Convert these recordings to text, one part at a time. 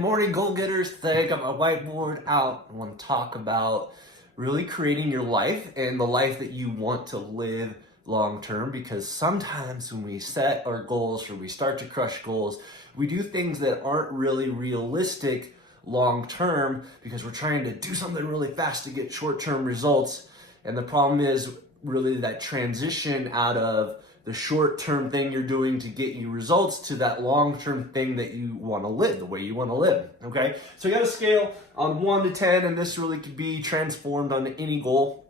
Morning goal getters. Today I got my whiteboard out. I want to talk about really creating your life and the life that you want to live long term, because sometimes when we set our goals or we start to crush goals, we do things that aren't really realistic long term because we're trying to do something really fast to get short term results. And the problem is really that transition out of the short-term thing you're doing to get you results to that long-term thing that you want to live, the way you want to live, okay? So you got a scale on 1 to 10, and this really could be transformed on any goal.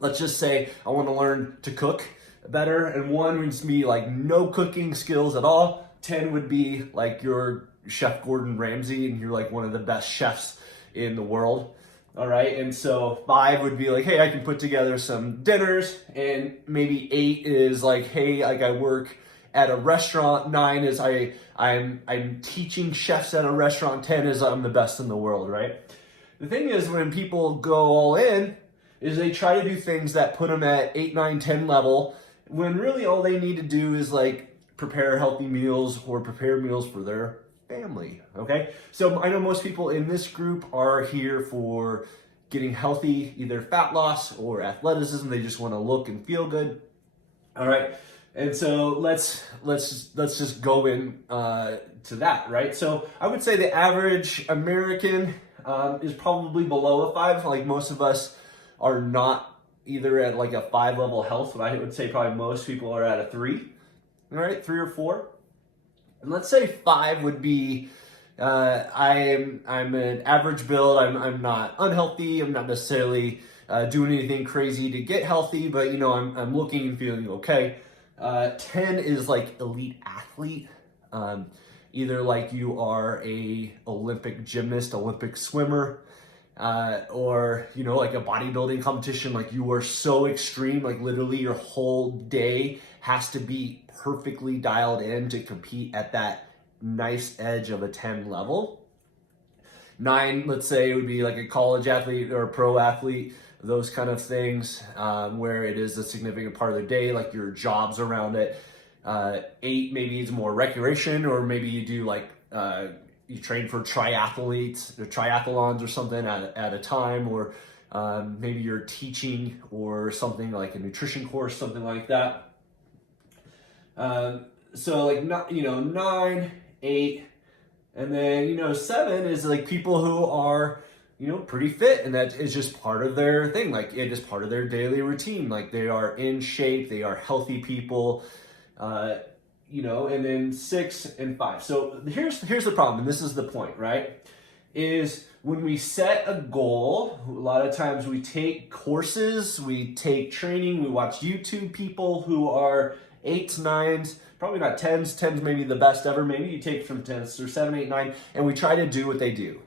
Let's just say I want to learn to cook better, and 1 would be like no cooking skills at all. 10 would be like you're Chef Gordon Ramsay, and you're like one of the best chefs in the world. All right, and so 5 would be like, hey, I can put together some dinners, and maybe 8 is like, hey, like I work at a restaurant. 9 is I'm teaching chefs at a restaurant. 10 is I'm the best in the world, right? The thing is, when people go all in, is they try to do things that put them at 8, 9, 10 level, when really all they need to do is like prepare healthy meals or prepare meals for their family, okay? So I know most people in this group are here for getting healthy, either fat loss or athleticism. They just want to look and feel good. All right, and so let's just go in to that, right? So I would say the average American is probably below a 5. Like most of us are not either at like a 5 level health, but I would say probably most people are at a 3. All right, 3 or 4. And let's say 5 would be, I'm an average build. I'm not unhealthy. I'm not necessarily doing anything crazy to get healthy, but you know, I'm looking and feeling okay. 10 is like elite athlete. Either like you are a Olympic gymnast, Olympic swimmer, or you know, like a bodybuilding competition. Like you are so extreme, like literally your whole day has to be perfectly dialed in to compete at that nice edge of a 10 level. 9, let's say, it would be like a college athlete or a pro athlete, those kind of things, where it is a significant part of the day, like your job's around it. 8 maybe is more recreation, or maybe you do like you train for triathletes or triathlons or something at a time, or maybe you're teaching or something like a nutrition course, something like that. So like, 9, 8, and then, 7 is like people who are, pretty fit, and that is just part of their thing. Like it is part of their daily routine. Like they are in shape, they are healthy people, and then 6 and 5. So here's the problem, and this is the point, right? Is when we set a goal, a lot of times we take courses, we take training, we watch YouTube people who are 8s, 9s, probably not 10s. 10s maybe the best ever. Maybe you take from 10s or 7, 8, 9, and we try to do what they do.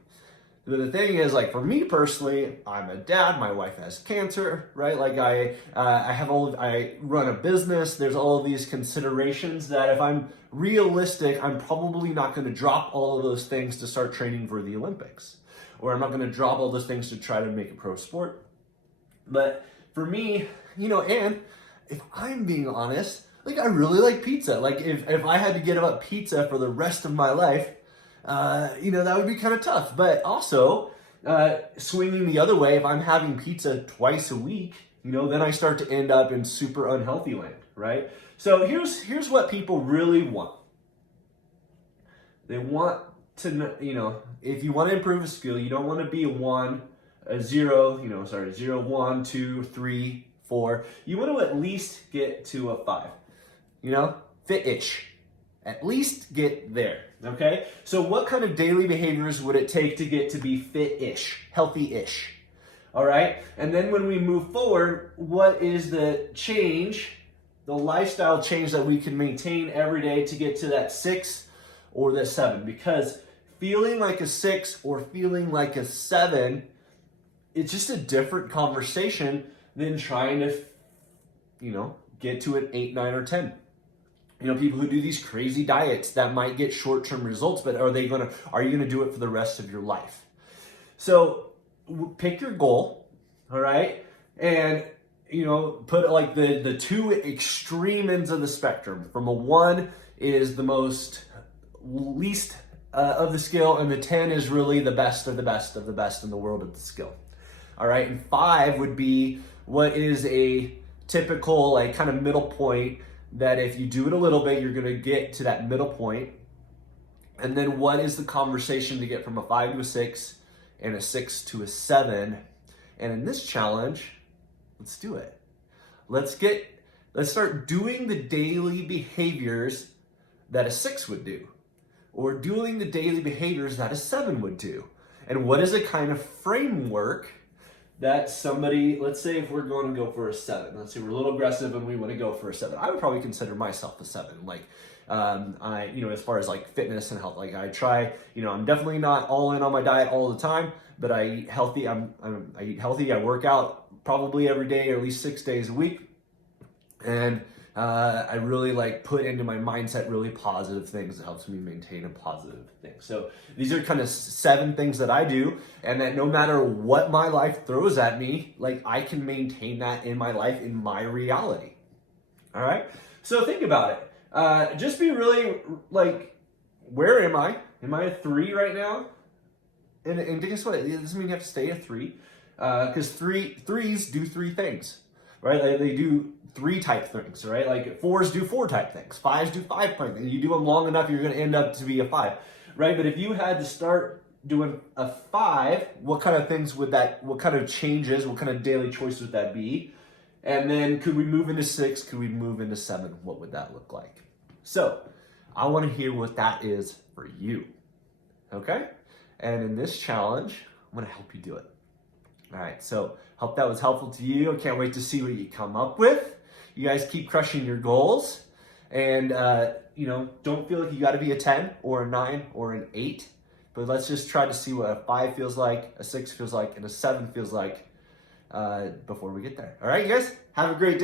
But the thing is, like for me personally, I'm a dad. My wife has cancer, right? Like I run a business. There's all of these considerations that if I'm realistic, I'm probably not going to drop all of those things to start training for the Olympics, or I'm not going to drop all those things to try to make a pro sport. But for me, and if I'm being honest, like I really like pizza. Like if I had to give up pizza for the rest of my life, that would be kind of tough. But also, swinging the other way, if I'm having pizza twice a week, then I start to end up in super unhealthy land, right? So here's what people really want. They want to, if you want to improve a skill, you don't want to be a 0, 1, 2, 3, 4. You want to at least get to a 5. Fit-ish. At least get there, okay? So what kind of daily behaviors would it take to get to be fit-ish, healthy-ish? All right? And then when we move forward, what is the change, the lifestyle change that we can maintain every day to get to that 6 or that 7? Because feeling like a 6 or feeling like a 7, it's just a different conversation than trying to, get to an 8, 9, or 10. People who do these crazy diets that might get short-term results, but are you gonna do it for the rest of your life? So pick your goal, all right? And, put like the 2 extreme ends of the spectrum. From a 1 is the least of the skill, and the 10 is really the best of the best of the best in the world of the skill. All right, and 5 would be what is a typical like kind of middle point that if you do it a little bit, you're gonna get to that middle point. And then what is the conversation to get from a 5 to a 6 and a 6 to a 7? And in this challenge, let's do it. Let's start doing the daily behaviors that a 6 would do, or doing the daily behaviors that a 7 would do. And what is a kind of framework that somebody, let's say if we're going to go for a 7, let's say we're a little aggressive and we want to go for a 7. I would probably consider myself a 7. Like, as far as like fitness and health, like I try, I'm definitely not all in on my diet all the time, but I eat healthy. I eat healthy. I work out probably every day, or at least 6 days a week. And I really like put into my mindset really positive things that helps me maintain a positive thing. So these are kind of 7 things that I do, and that no matter what my life throws at me, like I can maintain that in my life, in my reality. All right. So think about it. Just be really like, where am I? Am I a 3 right now? And guess what? It doesn't mean you have to stay a 3, because threes do 3 things, right? They do 3 type things, right? Like 4s do 4 type things, 5s do 5 type things. You do them long enough, you're going to end up to be a 5, right? But if you had to start doing a 5, what kind of things would that? What kind of changes? What kind of daily choice would that be? And then could we move into 6? Could we move into 7? What would that look like? So I want to hear what that is for you. Okay? And in this challenge, I'm going to help you do it. All right. So hope that was helpful to you. I can't wait to see what you come up with. You guys keep crushing your goals. And, don't feel like you got to be a 10 or a 9 or an 8. But let's just try to see what a 5 feels like, a 6 feels like, and a 7 feels like before we get there. All right, you guys? Have a great day.